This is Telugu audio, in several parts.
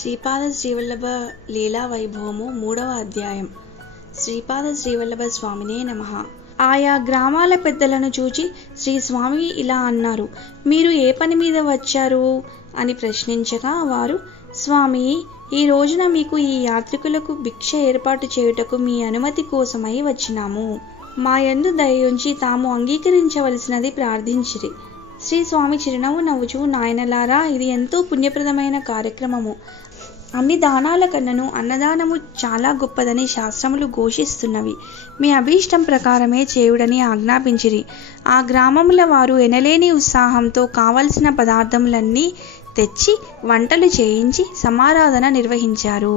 శ్రీపాద శ్రీవల్లభ లీలా వైభవము 3వ అధ్యాయం. శ్రీపాద శ్రీవల్లభ స్వామినే నమః. ఆయా గ్రామాల పెద్దలను చూచి శ్రీ స్వామి ఇలా అన్నారు, మీరు ఏ పని మీద వచ్చారు అని ప్రశ్నించగా వారు, స్వామి, ఈ రోజున మీకు ఈ యాత్రికులకు భిక్ష ఏర్పాటు చేయుటకు మీ అనుమతి కోసమై వచ్చినాము. మా యందు దయయుంచి తాము అంగీకరించవలసినది ప్రార్థించిరి. శ్రీ స్వామి చిరునవ్వు నవ్వుచూ, నాయనలారా, ఇది ఎంతో పుణ్యప్రదమైన కార్యక్రమము. అన్ని దానాల కన్నను అన్నదానము చాలా గొప్పదని శాస్త్రములు ఘోషిస్తున్నవి. మీ అభీష్టం ప్రకారమే చేయుడని ఆజ్ఞాపించిరి. ఆ గ్రామముల వారు ఎనలేని ఉత్సాహంతో కావలసిన పదార్థములన్నీ తెచ్చి వంటలు చేయించి సమారాధన నిర్వహించారు.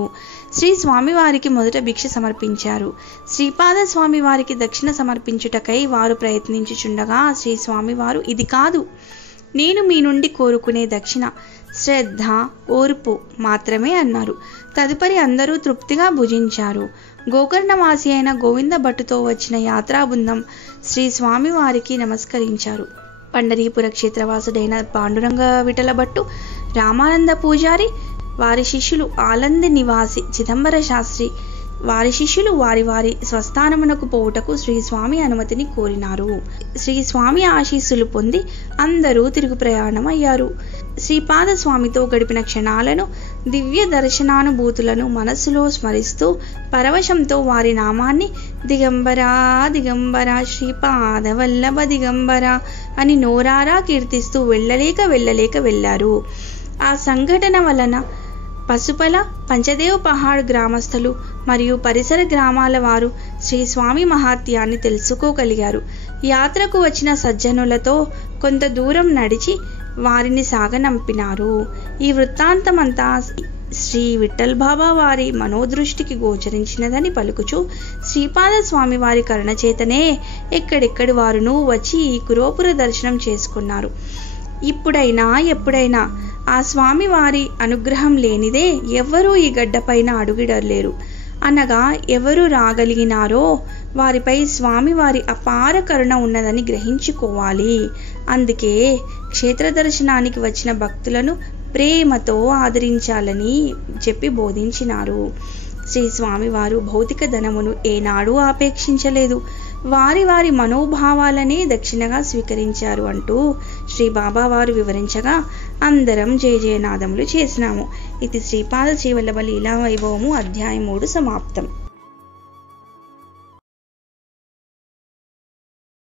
శ్రీ స్వామివారికి మొదట భిక్ష సమర్పించారు. శ్రీపాద స్వామివారికి దక్షిణ సమర్పించుటకై వారు ప్రయత్నించుచుండగా శ్రీ స్వామివారు, ఇది కాదు, నేను మీ నుండి కోరుకునే దక్షిణ శ్రద్ధ, ఓర్పు మాత్రమే అన్నారు. తదుపరి అందరూ తృప్తిగా భుజించారు. గోకర్ణవాసి అయిన గోవింద భట్టుతో వచ్చిన యాత్రా బృందం శ్రీ స్వామివారికి నమస్కరించారు. పండరీపుర క్షేత్రవాసుడైన పాండురంగ విఠల భట్టు, రామానంద పూజారి, వారి శిష్యులు ఆలంది నివాసి చిదంబర శాస్త్రి, వారి శిష్యులు వారి వారి స్వస్థానమునకు పోవుటకు శ్రీ స్వామి అనుమతిని కోరినారు. శ్రీ స్వామి ఆశీస్సులు పొంది అందరూ తిరుగు ప్రయాణం అయ్యారు. శ్రీపాద స్వామితో గడిపిన క్షణాలను, దివ్య దర్శనానుభూతులను మనస్సులో స్మరిస్తూ పరవశంతో వారి నామాన్ని దిగంబరా దిగంబర శ్రీపాద వల్లభ దిగంబర అని నోరారా కీర్తిస్తూ వెళ్ళలేక వెళ్ళారు. ఆ సంఘటన వలన పసుపల, పంచదేవ్ పహాడ్ గ్రామస్తులు మరియు పరిసర గ్రామాల వారు శ్రీ స్వామి మహాత్యాన్ని తెలుసుకోగలిగారు. యాత్రకు వచ్చిన సజ్జనులతో కొంత దూరం నడిచి వారిని సాగనంపినారు. ఈ వృత్తాంతమంతా శ్రీ విఠల్ బాబా వారి మనోదృష్టికి గోచరించినదని పలుకుచూ, శ్రీపాద స్వామి వారి కరుణచేతనే ఎక్కడెక్కడి వారును వచ్చి ఈ కురోపుర దర్శనం చేసుకున్నారు. ఇప్పుడైనా ఎప్పుడైనా ఆ స్వామి వారి అనుగ్రహం లేనిదే ఎవ్వరూ ఈ గడ్డపైన అడుగిడలేరు అనగా, ఎవరు రాగలిగినారో వారిపై స్వామివారి అపార కరుణ ఉన్నదని గ్రహించుకోవాలి. అందుకే క్షేత్ర దర్శనానికి వచ్చిన భక్తులను ప్రేమతో ఆదరించాలని చెప్పి బోధించినారు. శ్రీ స్వామివారు భౌతిక ధనమును ఏనాడూ ఆపేక్షించలేదు. వారి వారి మనోభావాలనే దక్షిణగా స్వీకరించారు అంటూ శ్రీ బాబా వారు వివరించగా అందరం జయ జయనాదములు చేసినాము. ఇది శ్రీపాద శ్రీవల్లభ లీలా వైభవము అధ్యాయం 3 సమాప్తం.